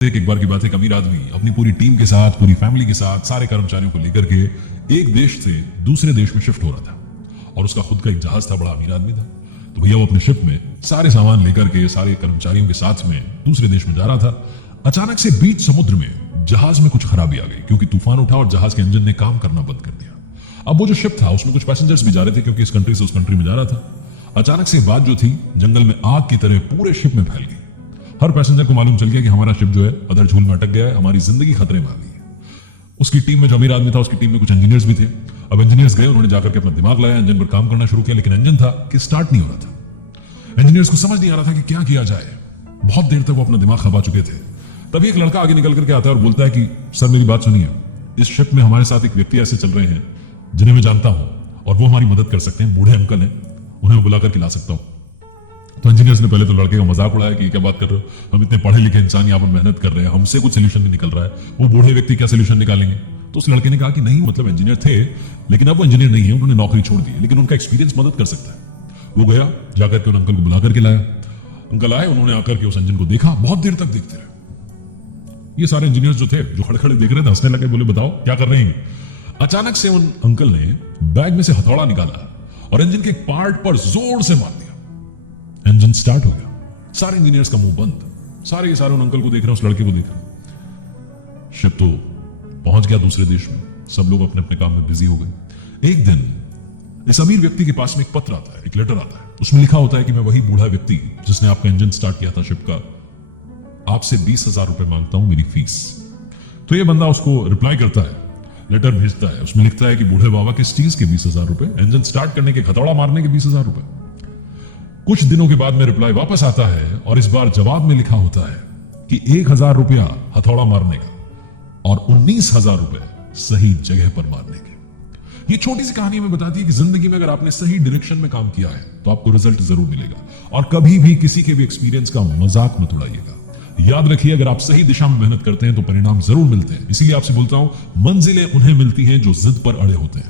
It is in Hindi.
एक बार की बात है, एक अमीर आदमी अपनी पूरी टीम के साथ, पूरी फैमिली के साथ, सारे कर्मचारियों को लेकर के एक देश से दूसरे देश में शिफ्ट हो रहा था और उसका खुद का एक जहाज था। बड़ा अमीर आदमी था, तो भैया वो अपने शिप में सारे सामान लेकर के सारे कर्मचारियों के साथ में दूसरे देश में जा रहा था। अचानक से बीच समुद्र में जहाज में कुछ खराबी आ गई, क्योंकि तूफान उठा और जहाज के इंजन ने काम करना बंद कर दिया। अब वो जो शिप था उसमें कुछ पैसेंजर्स भी जा रहे थे, क्योंकि इस कंट्री से उस कंट्री में जा रहा था। अचानक से बात जो थी जंगल में आग की तरह पूरे शिप में फैल गई। हर पैसेंजर को मालूम चल गया कि हमारा शिप जो है अदर झूल में अटक गया है, हमारी जिंदगी खतरे में आ गई है। उसकी टीम में जो अमीर आदमी था, उसकी टीम में कुछ इंजीनियर्स भी थे। अब इंजीनियर्स गए, उन्होंने जाकर के अपना दिमाग लगाया, इंजन पर काम करना शुरू किया, लेकिन इंजन था कि स्टार्ट नहीं हो रहा था। इंजीनियर्स को समझ नहीं आ रहा था कि क्या किया जाए। बहुत देर तक वो अपना दिमाग खपा चुके थे। तभी एक लड़का आगे निकल करके आता है और बोलता है कि सर मेरी बात सुनिए, इस शिप में हमारे साथ एक व्यक्ति ऐसे चल रहे हैं जिन्हें मैं जानता हूं और वो हमारी मदद कर सकते हैं, बूढ़े अंकल हैं, उन्हें मैं बुला करके ला सकता हूं। तो इंजीनियर्स ने पहले तो लड़के का मजाक उड़ाया कि क्या बात कर रहे हो, हम इतने पढ़े लिखे इंसान यहाँ पर मेहनत कर रहे हैं, हमसे कुछ सोल्यूशन नहीं निकल रहा है, वो बूढ़े व्यक्ति क्या सोल्यूशन निकालेंगे। तो उस लड़के ने कहा कि नहीं, मतलब इंजीनियर थे लेकिन अब वो इंजीनियर नहीं है, उन्होंने नौकरी छोड़ दी, लेकिन उनका एक्सपीरियंस मदद कर सकता है। वो गया, जाकर के उन अंकल को बुला करके लाया। अंकल आए, उन्होंने आकर के उस इंजन को देखा, बहुत देर तक देखते रहे। ये सारे इंजीनियर्स जो थे, जो खड़े खड़े देख रहे थे, हंसने लगे, बोले बताओ क्या कर रहे हैं। अचानक से उन अंकल ने बैग में से हथौड़ा निकाला और इंजन के एक पार्ट पर जोर से मार दिया। इंजन स्टार्ट हो गया। सारे इंजीनियर्स का मुंह बंद, सारे के सारे उन अंकल को देख रहे हैं, उस लड़के को देख रहे हैं। शिप तो पहुंच गया दूसरे देश में, सब लोग अपने अपने काम में बिजी हो गए। एक दिन इस अमीर व्यक्ति के पास में एक पत्र आता है, एक लेटर आता है। उसमें लिखा होता है कि मैं वही बूढ़ा व्यक्ति जिसने आपका इंजन स्टार्ट किया था शिप का, आपसे 20,000 रुपए मांगता हूं मेरी फीस। तो ये बंदा उसको रिप्लाई करता है, लेटर भेजता है, उसमें लिखता है कि बूढ़े बाबा किस चीज के 20,000 रुपए, इंजन स्टार्ट करने के, हथौड़ा मारने के 20,000 रुपए। कुछ दिनों के बाद में रिप्लाई वापस आता है और इस बार जवाब में लिखा होता है कि 1,000 रुपया हथौड़ा मारने का और 19,000 रुपए सही जगह पर मारने के। ये छोटी सी कहानी हमें बताती है कि जिंदगी में अगर आपने सही डायरेक्शन में काम किया है तो आपको रिजल्ट जरूर मिलेगा। और कभी भी किसी के भी एक्सपीरियंस का मजाक मत उड़ाइएगा। याद रखिए, अगर आप सही दिशा में मेहनत करते हैं तो परिणाम जरूर मिलते हैं। इसीलिए आपसे बोलता हूं, मंजिलें उन्हें मिलती हैं जो जिद पर अड़े होते हैं।